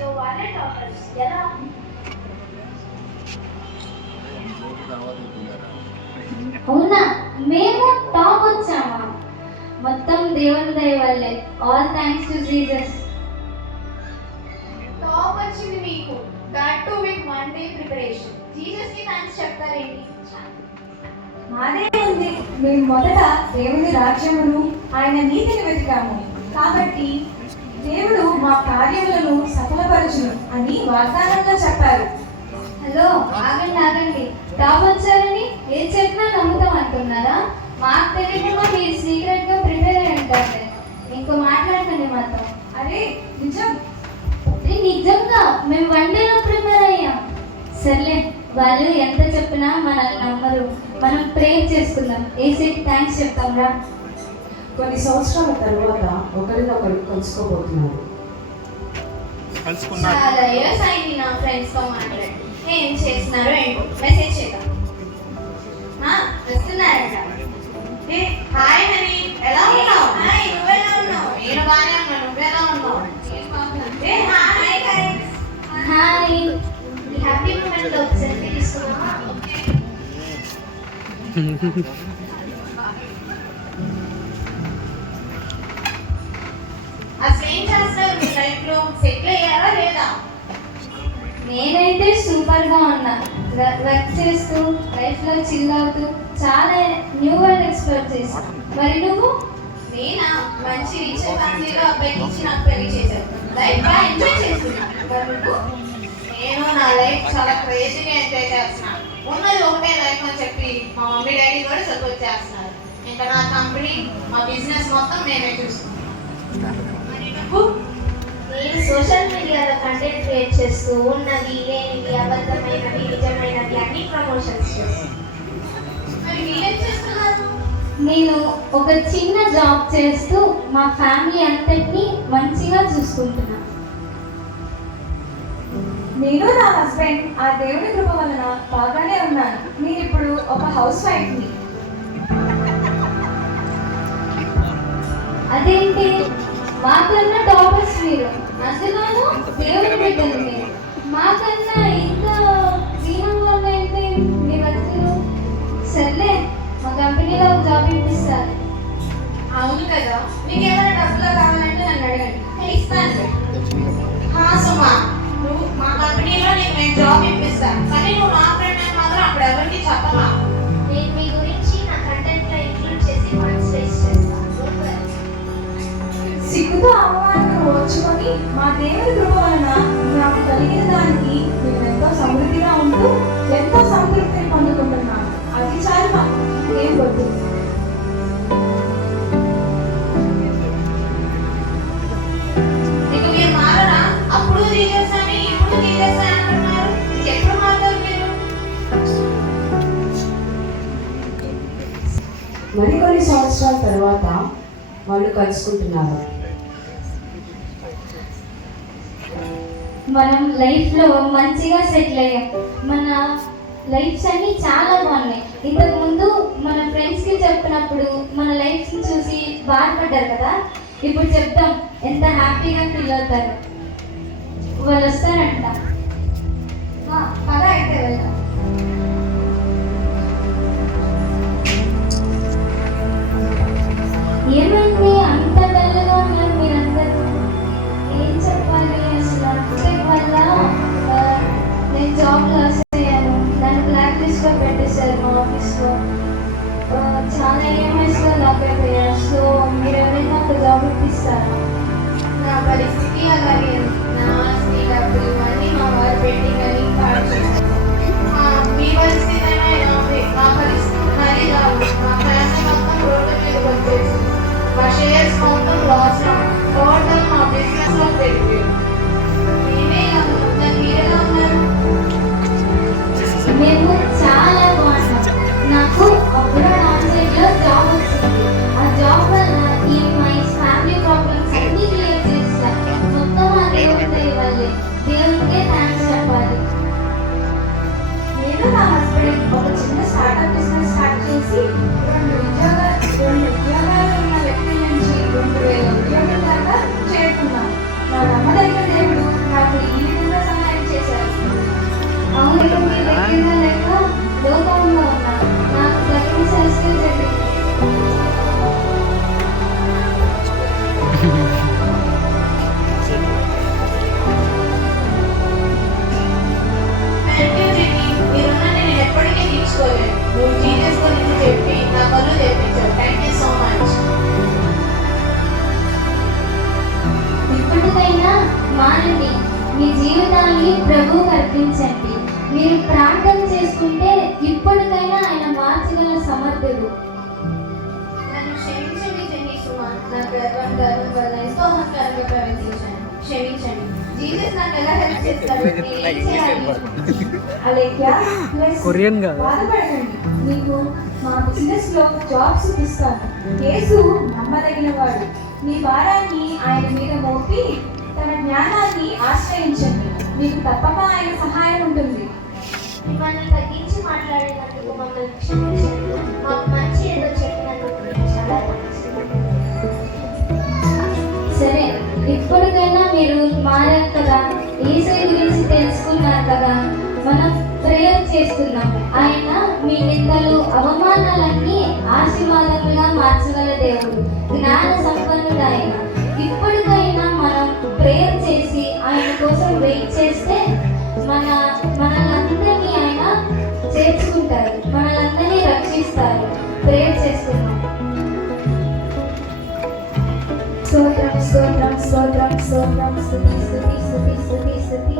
So వాళ్ళే toppers. ఎలా? అవునా, మేము టాప్ వచ్చామా? మొత్తం దేవుని దయ వల్లే. All thanks to Jesus. Top వచ్చింది మీకు, that to with 1 day preparation. Jesus కి థాంక్స్ చెప్తారేంటి? మాదే ఉంది. మేము మొదట దేవుని రాజ్యమును ఆయన నీతిని వెతికాము కాబట్టి దేవుడు మా కార్యములను సఫలపరచును అని వాగ్దానంగా చెప్పారు. హలో, ఆగండి. టాప్ వచ్చారని ఏం చెప్పినా నమ్ముతాం అనుకున్నారా? మాకు తెలియకుండా మీరు సీక్రెట్ గా ప్రిపేర్ అయి ఉంటారు. ఇంకో మాట్లాడకండి మాతో. అరే నిజం, నిజంగా మేము 1 day ప్రిపేర్ అయ్యాం. సర్లే, వాళ్ళు ఎంత చెప్పినా మనల్ని నమ్మరు. మనం ప్రే చేసుకుందాం. ఏసీకి థ్యాంక్స్ చెప్తాం రా. కొన్ని సంవత్సరాల తర్వాత ఒకరినొకరు కలుసుకోబోతున్నారు. చాలా ఇయర్స్ అయింది నా ఫ్రెండ్స్ తో మాట్లాడి. ఏం చేస్తున్నారో ఏంటో మెసేజ్ చేద్దాం. వస్తున్నారంట. హాయ్ హనీ, ఎలా ఉన్నావు? హాయ్, నువ్వెలా ఉన్నావు? నేను బాగానే ఉన్నాను. నువ్వెలా ఉన్నావు? Hi guys. హాయ్. ఈ హ్యాపీ మూమెంట్ లో సెల్ఫీ తీసుకున్నావా? ఓకే. అసలు ఏం చేస్తారు మీ లైఫ్ లో? సెటిల్ అయ్యారా లేదా? నేనైతే సూపర్ గా ఉన్నా. వర్క్ చేస్తూ లైఫ్ లో చిల్ అవుతూ చాలా న్యూ వరల్డ్ ఎక్స్ప్లోర్ చేస్తా. మరి నువ్వు? నేనా, మంచి రిచ్ ఫ్యామిలీలో అబ్బాయికి ఇచ్చి నాకు పెళ్లి చేశారు. లైఫ్ బాగా ఎంజాయ్ చేస్తున్నాను. మరి నువ్వు? నేను నా లైఫ్ చాలా క్రేజీగా ఎంజాయ్ చేస్తున్నాను. ఉన్నది ఒకటే లైఫ్ అని చెప్పి మా మమ్మీ డాడీ కూడా సపోర్ట్ చేస్తున్నారు. ఇంకా నా కంపెనీ, మా బిజినెస్ మొత్తం మేమే చూసుకుంటాం. మరి నువ్వు? నేను సోషల్ మీడియాలో కంటెంట్ క్రియేట్ చేస్తూ ఉన్నవి లేనివి అబద్ధమైనవి నిజమైనవి అన్ని ప్రమోషన్స్ చేస్తాను. మరి మీరేం చేస్తున్నారు? నేను ఒక చిన్న జాబ్ చేస్తూ మా ఫ్యామిలీ అంతటినీ మంచిగా చూసుకుంటున్నా. నేను నా హస్బెండ్ ఆ దేవుని కృప వలన బాగానే ఉన్నాను. నేను ఇప్పుడు ఒక హౌస్ వైఫ్ ని. అదేంటి, మాకన్నా టాపర్స్ మీరు, అందులోనూ దేవుని బిడ్డలు మీరు. మాకన్నా ఇంత దీనంగా అయితే మీ బతుకులు. సర్లే, మా కంపెనీలో జాబ్ ఇప్పిస్తారు. అవును కదా, మీకు ఏమైనా డబ్బులు కావాలంటే నన్ను అడగండి, నేను ఇస్తాను. సుమా, నువ్వు మా కంపెనీలో నీకు నేను జాబ్ ఇప్పిస్తాను, కానీ నువ్వు నా ఫ్రెండ్ అని మాత్రం అప్పుడు ఎవరికి చెప్పమా. నేను మీ గురించి నా కంటెంట్లో ఇంక్లూడ్ చేసి ఫండ్స్ రేస్ చేస్తాను. సిగ్గుతో అమ్మవారిని ఓర్చుకొని మా దేవుని కృప వలన నాకు కలిగిన దానికి మేము ఎంతో సమృద్ధిగా ఉంటూ ఎంతో సంతృప్తిని పొందుకుంటున్నాను. అది చాలు, మాకు ఏం వద్దు. ఇక మీరు మారరా? అప్పుడు తీసేస్తాను, ఇప్పుడు తీసేస్తాను అంటున్నారు. ఎప్పుడు మారుతారు మీరు? మరికొన్ని సంవత్సరాల తర్వాత వాళ్ళు కలుసుకుంటున్నారు. మనం లైఫ్లో మంచిగా సెటిల్ అయ్యాం. మన లైఫ్స్ అన్నీ చాలా బాగున్నాయి. ఇంతకుముందు మన ఫ్రెండ్స్కి చెప్పినప్పుడు మన లైఫ్ని చూసి బాధపడ్డారు కదా, ఇప్పుడు చెప్తాం ఎంత హ్యాపీగా ఫీల్ అవుతారు. వాళ్ళు వస్తారంట. పద అయితే వెళ్దాం. ఏమైంది అంత డల్గా ఉన్నారు మీరందరూ? ఏం చెప్పాలి అసలు? అప్డేట్ వల్ల నేను జాబ్ లాస్ అయ్యాను. నన్ను బ్లాక్ లిస్ట్లో పెట్టేశారు మా ఆఫీస్లో. చాలా ఈఎంఐస్లో లాక్ అయిపోయారు. సో మీరు ఎవరైనా ఒక జాబ్ ఇప్పిస్తారా? నా పరిస్థితి అలాగే. నా ఆస్తి డబ్బులు అన్నీ మా వారు బెట్టింగ్ అని పాడు చేశారు. మీ పరిస్థితి అయినా ఎలా ఉంది? నా పరిస్థితి మరీ కాదు. మా ఫ్యామిలీ మొత్తం రోడ్డు మీదకి వచ్చేసింది. మా షేర్స్ మొత్తం లాస్, టోటల్ మా బిజినెస్ లో పెరిగిపోయింది. నేనే కాదు, మీరెలా ఉన్నారు? మేము చాలా బాగున్నాం. నాకు అబ్రాడ్ ఆన్సైడ్లో జాబ్ వచ్చింది. ఆ జాబ్ వల్ల ఈఎంఐస్, ఫ్యామిలీ ప్రాబ్లమ్స్ అన్నీ క్లియర్ చేస్తాం. మొత్తం ఆ దేవుడి దయ వల్లే. దేవుడికే థ్యాంక్స్ చెప్పాలి. నేను నా హస్బెండ్ ఒక చిన్న స్టార్ట్అప్ బిజినెస్ హృదయాన్ని ప్రభువుకు అర్పించండి. మీరు ప్రార్థన చేసుకుంటే ఇప్పటికైనా ఆయన మార్చగల సమర్థుడు. నన్ను క్షమించండి జెన్నీసుమా, నా గర్వం వల్ల ఎంతో అహంకారంగా ప్రవర్తించాను. క్షమించండి. జీసస్ నాకు ఎలా హెల్ప్ చేస్తాడు? నేను ఏం చేయాలి? అలేఖ్యా, ప్లస్ కొరియన్ కాదు. బాధపడకండి, నీకు మా బిజినెస్ లో జాబ్స్ ఇస్తాను. యేసు నమ్మదగిన వాడు. మీ భారాన్ని ఆయన మీద మోపి తన జ్ఞానాన్ని ఆశ్రయించండి. మీకు తప్పక ఆయన సహాయం ఉంటుంది. మిమ్మల్ని తగ్గించి మాట్లాడినందుకు మమ్మల్ని క్షమించండి. మాకు మంచి ఏదో చెప్పినందుకు మీకు చాలా థాంక్స్. సరే, ఇప్పటికైనా మీరు మారారు కదా, యేసయ్య గురించి తెలుసుకున్నారు కదా, మనం ప్రేయర్ చేసుకుందాం. ఆయన మీ నిందలు అవమానాలన్నీ ఆశీర్వాదములుగా మార్చగల దేవుడు, జ్ఞాన సంపన్నుడు ఆయన. ఇప్పటికైనా మనం ప్రేయర్ చేసి ఆయన కోసం వెయిట్ చేస్తే మనల్ని ఆయన చేర్చుకుంటారు, మనల్ని రక్షిస్తారు. ప్రేయర్ చేసుకుందాం. స్తోత్రం స్తోత్రం స్తోత్రం స్తోత్రం స్తుతి స్తుతి స్తుతి స్తుతి స్తుతి